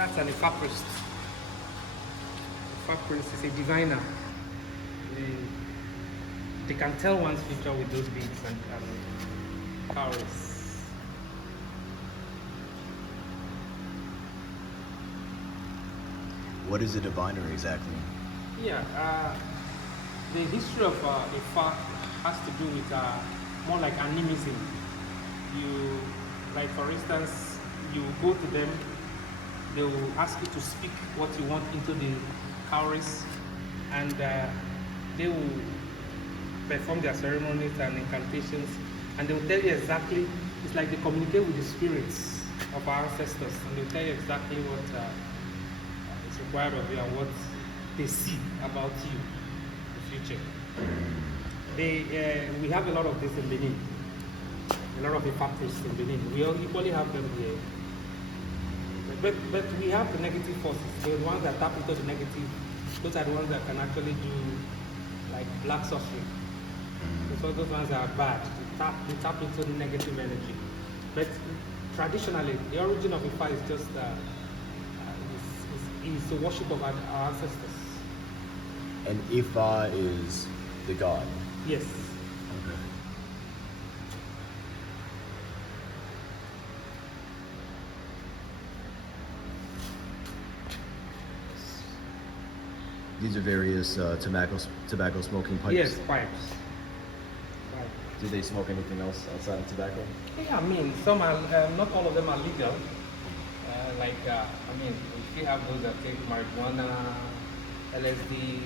That's an Ifa priest. Ifa priest is a diviner. They can tell one's future with those beads and cowries. What is a diviner exactly? Yeah, the history of Ifa has to do with more like animism. You, like for instance, you go to them, they will ask you to speak what you want into the cowries, and they will perform their ceremonies and incantations, and they will tell you exactly. It's like they communicate with the spirits of our ancestors, and they will tell you exactly what is required of you and what they see about you, the future. We have a lot of this in Benin. A lot of the factories in Benin. We all equally have them here. But we have the negative forces. The ones that tap into the negative, those are the ones that can actually do like black sorcery. So those ones are bad. They tap into the negative energy. But traditionally, the origin of Ifa is just is the worship of our ancestors. And Ifa is the god? Yes. Okay. These are various tobacco smoking pipes? Yes, pipes. Do they smoke anything else outside of tobacco? Yeah, I mean, some are, not all of them are legal. I mean, we still have those that take marijuana, LSD,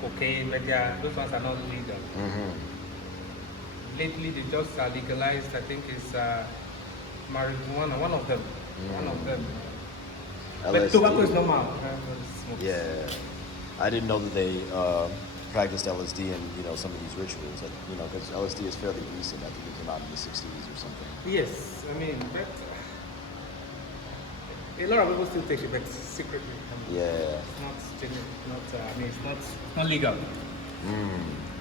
cocaine, but those ones are not legal. Lately, they just legalized, I think it's marijuana, one of them. One of them. But LSD. tobacco is normal. Yeah. I didn't know that they practiced LSD in some of these rituals. Because LSD is fairly recent. I think it came out in the 60s or something. Yes, I mean, but a lot of people still take it, but secretly. Yeah. It's not legal.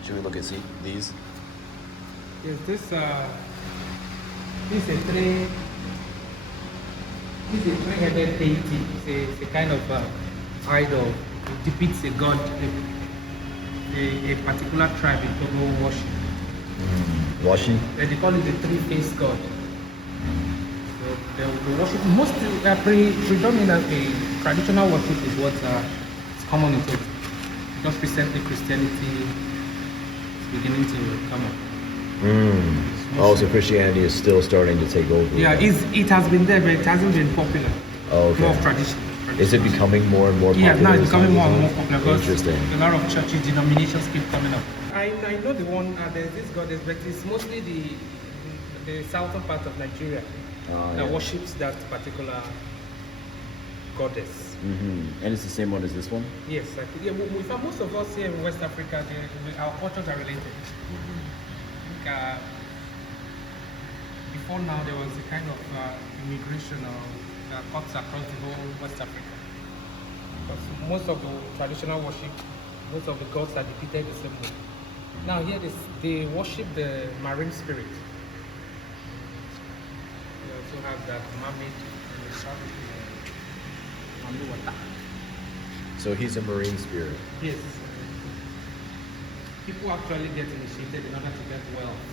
Should we look at these? Yes, this is a three-headed deity. It's a kind of idol. It depicts a god, a particular tribe in Togo worship. Washi? They call it the three-faced god. So the worship, predominantly traditional worship is what is common in Togo. Just recently Christianity is beginning to come up. So Christianity is still starting to take over. Yeah, it has been there, but it hasn't been popular. Oh, okay. More of tradition. Is it becoming more and more popular? Yeah, now it's becoming more and more popular because Interesting. a lot of churches, denominations keep coming up. I know the one, there's this goddess, but it's mostly the southern part of Nigeria that worships that particular goddess. And it's the same one as this one? Yes, most of us here in West Africa, our cultures are related. Before now, there was a kind of immigration that cuts across the whole West Africa. Because most of the traditional worship, most of the gods are depicted the same way. Now here they worship the marine spirit. They also have that mermaid and they serve water. So he's a marine spirit? Yes. People actually get initiated in order to get wealth.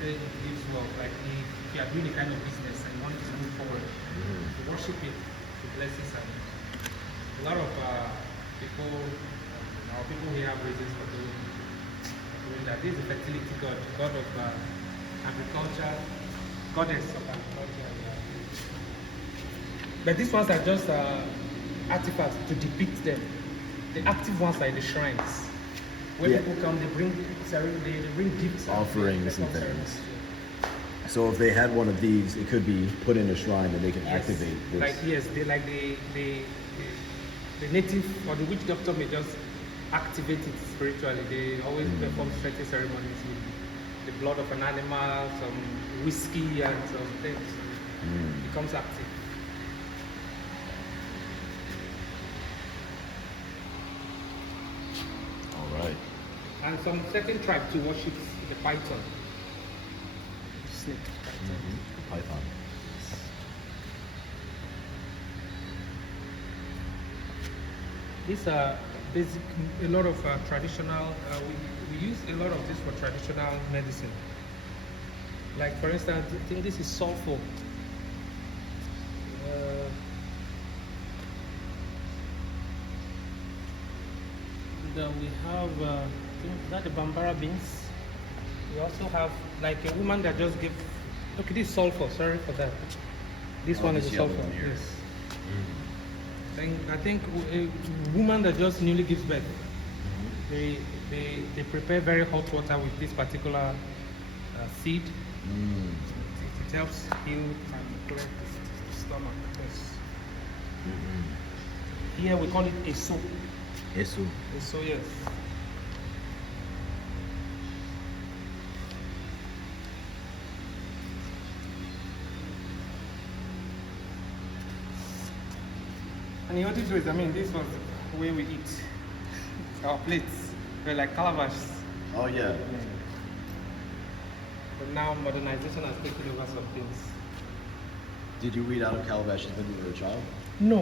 Say it gives wealth, like if you are doing a kind of business and want to move forward, to worship it, to bless it. And a lot of people here have reasons for doing that. This is a fertility god, god of agriculture, goddess of agriculture. But these ones are just artifacts to depict them. The active ones are in the shrines. When people come, they bring gifts, offerings and things. So if they had one of these, it could be put in a shrine and they can activate this. The native or the witch doctor may just activate it spiritually. They always perform certain ceremonies with the blood of an animal, some whiskey and some things. It becomes active. Right. And some certain tribe to worship the python. Snake python. Python. These are basic, a lot of traditional, we use a lot of this for traditional medicine. Like for instance, I think this is sulfur. Uh, then we have, I think is that the Bambara beans. We also have like a woman that just gave, look, this is sulfur, sorry for that. This one is this a yellow sulfur, one here. yes. I think a woman that just newly gives birth, they prepare very hot water with this particular seed. It helps heal and clear the stomach. Yes. Here we call it a soup. Eso. So yes. And the other is, I mean, this was the way we eat. Our plates were like calabash. Oh yeah. But now modernization has taken over some things. Did you eat out of calabashes when you were a child? No,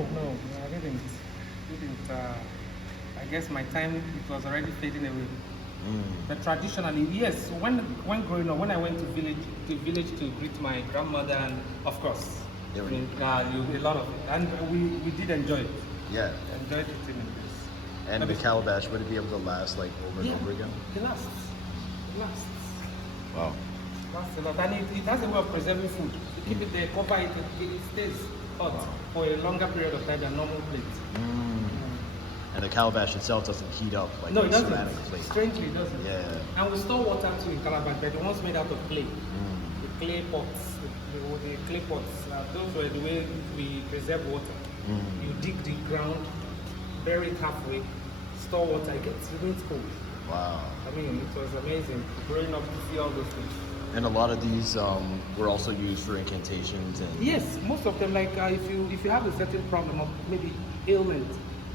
I didn't. I guess my time, it was already fading away. But traditionally, yes, when growing up, when I went to village to greet my grandmother, and of course, Yeah, I mean, a lot of it, and we did enjoy it. Yeah. Enjoyed eating in this. And But the it's- calabash, would it be able to last like over and over again? It lasts. It lasts. Wow. Lasts a lot, and it has a way of preserving food. You keep it there, cover it, it stays hot for a longer period of time than normal plates. And the calabash itself doesn't heat up like No, a it doesn't. ceramic plate. Strangely, it doesn't. Yeah. And we store water too in calabash, but the ones made out of clay. The clay pots, the clay pots, those were the way we preserve water. You dig the ground, bury it halfway, store water, it remains cold. Wow. I mean, it was amazing growing up to see all those things. And a lot of these were also used for incantations and. Yes, most of them, like if you have a certain problem or maybe ailment,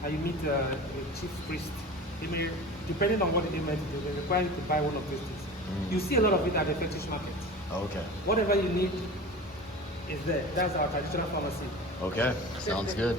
and you meet a chief priest, they may, depending on what the ailment is, they require you to buy one of these things. You see a lot of it at the fetish market. Okay. Whatever you need is there. That's our traditional pharmacy. Okay. Sounds good.